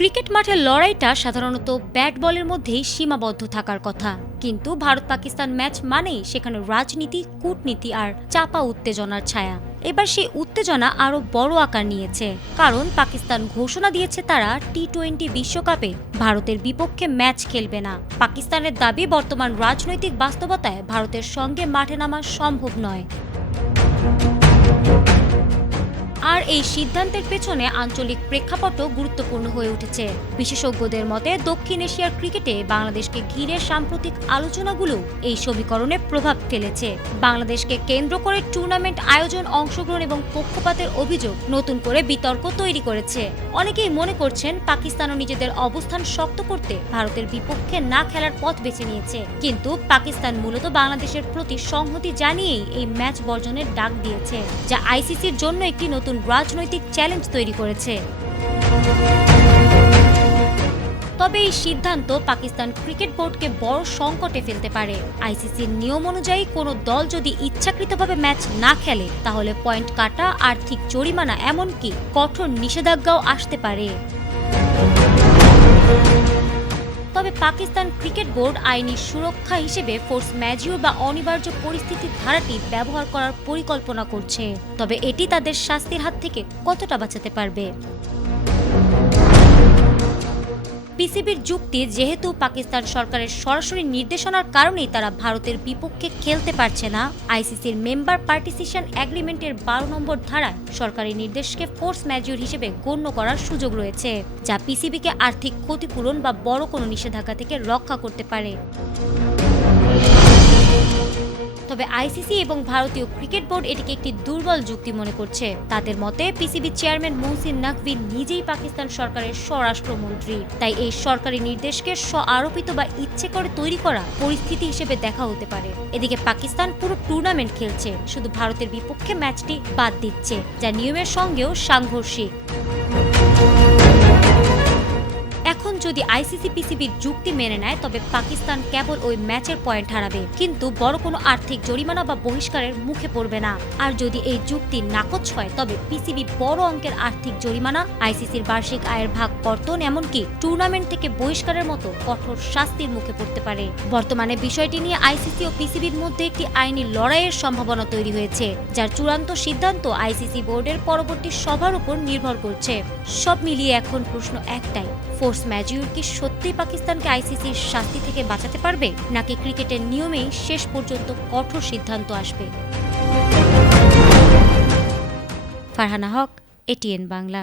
Cricket মাঠের লড়াইটা সাধারণত ব্যাট বলের মধ্যেই সীমাবদ্ধ থাকার কথা, কিন্তু ভারত পাকিস্তান ম্যাচ মানেই সেখানে রাজনীতি, কূটনীতি আর চাপা উত্তেজনার ছায়া। এবার সেই উত্তেজনা আরো বড় আকার নিয়েছে, কারণ পাকিস্তান ঘোষণা দিয়েছে তারা টি-20 বিশ্বকাপে ভারতের বিপক্ষে ম্যাচ খেলবে না। পাকিস্তানের দাবি, বর্তমান রাজনৈতিক বাস্তবতায় ভারতের সঙ্গে মাঠে নামা সম্ভব নয়। আর এই সিদ্ধান্তের পেছনে আঞ্চলিক প্রেক্ষাপটও গুরুত্বপূর্ণ হয়ে উঠেছে। বিশেষজ্ঞদের মতে দক্ষিণ এশিয়ার ক্রিকেটে বাংলাদেশকে ঘিরে সাম্প্রতিক আলোচনাগুলো এই সমীকরণে প্রভাব ফেলেছে। বাংলাদেশকে কেন্দ্র করে টুর্নামেন্ট আয়োজন, অংশগ্রহণ এবং পক্ষপাতের অভিযোগ নতুন করে বিতর্ক তৈরি করেছে। অনেকেই মনে করছেন পাকিস্তানও নিজেদের অবস্থান শক্ত করতে ভারতের বিপক্ষে না খেলার পথ বেছে নিয়েছে, কিন্তু পাকিস্তান মূলত বাংলাদেশের প্রতি সংহতি জানিয়েই এই ম্যাচ বর্জনের ডাক দিয়েছে, যা আইসিসির জন্য একটি নতুন রাজনৈতিক চ্যালেঞ্জ তৈরি করেছে। তবে এই সিদ্ধান্ত পাকিস্তান ক্রিকেট বোর্ডকে বড় সংকটে ফেলতে পারে। আইসিসির নিয়ম অনুযায়ী কোনো দল যদি ইচ্ছাকৃতভাবে ম্যাচ না খেলে, তাহলে পয়েন্ট কাটা, আর্থিক জরিমানা, এমনকি কঠোর নিষেধাজ্ঞাও আসতে পারে। তবে পাকিস্তান ক্রিকেট বোর্ড আইনি সুরক্ষা হিসেবে ফোর্স ম্যাজিউর বা অনিবার্য পরিস্থিতির ধারাটি ব্যবহার করার পরিকল্পনা করছে। তবে এটি তাদের শাস্তির হাত থেকে কতটা বাঁচাতে পারবে? পিসিবির যুক্তি, যেহেতু পাকিস্তান সরকারের সরাসরি নির্দেশনার কারণেই তারা ভারতের বিপক্ষে খেলতে পারছে না, আইসিসির মেম্বার পার্টিসিপেশন এগ্রিমেন্টের 12 নম্বর ধারায় সরকারি নির্দেশকে ফোর্স ম্যাজিউর হিসেবে গণ্য করার সুযোগ রয়েছে, যা পিসিবিকে আর্থিক ক্ষতিপূরণ বা বড় কোনো নিষেধাজ্ঞা থেকে রক্ষা করতে পারে। তবে আইসিসি এবং ভারতীয় ক্রিকেট বোর্ড এটিকে একটি দুর্বল যুক্তি মনে করছে। তাদের মতে পিসিবি চেয়ারম্যান মহসিন নাকভি নিজেই পাকিস্তান সরকারের স্বরাষ্ট্রমন্ত্রী, তাই এই সরকারি নির্দেশকে স্ব-আরোপিত বা ইচ্ছে করে তৈরি করা পরিস্থিতি হিসেবে দেখা হতে পারে। এদিকে পাকিস্তান পুরো টুর্নামেন্ট খেলছে, শুধু ভারতের বিপক্ষে ম্যাচটি বাদ দিচ্ছে, যা নিয়মের সঙ্গেও সাংঘর্ষিক। এখন যদি আইসিসি পিসিবির যুক্তি মেনে নেয়, তবে পাকিস্তান কেবল ওই ম্যাচের পয়েন্ট হারাবে, কিন্তু বড় কোনো আর্থিক জরিমানা বা বহিষ্কারের মুখে পড়বে না। আর যদি এই যুক্তি নাকচ হয়, তবে পিসিবি বড় অঙ্কের আর্থিক জরিমানা, আইসিসির বার্ষিক আয়ের ভাগ কর্তন, এমনকি টুর্নামেন্ট থেকে বহিষ্কারের মতো কঠোর শাস্তির মুখে পড়তে পারে। বর্তমানে বিষয়টি নিয়ে আইসিসি ও পিসিবির মধ্যে একটি আইনি লড়াইয়ের সম্ভাবনা তৈরি হয়েছে, যার চূড়ান্ত সিদ্ধান্ত আইসিসি বোর্ডের পরবর্তী সভার উপর নির্ভর করছে। সব মিলিয়ে এখন প্রশ্ন একটাই, ফোর্স ম্যাজিউর কি সত্যি পাকিস্তানকে আইসিসির শাস্তি থেকে বাঁচাতে পারবে, নাকি ক্রিকেটের নিয়মেই শেষ পর্যন্ত কঠোর সিদ্ধান্ত আসবে? ফারহানা হক, এটিএন বাংলা।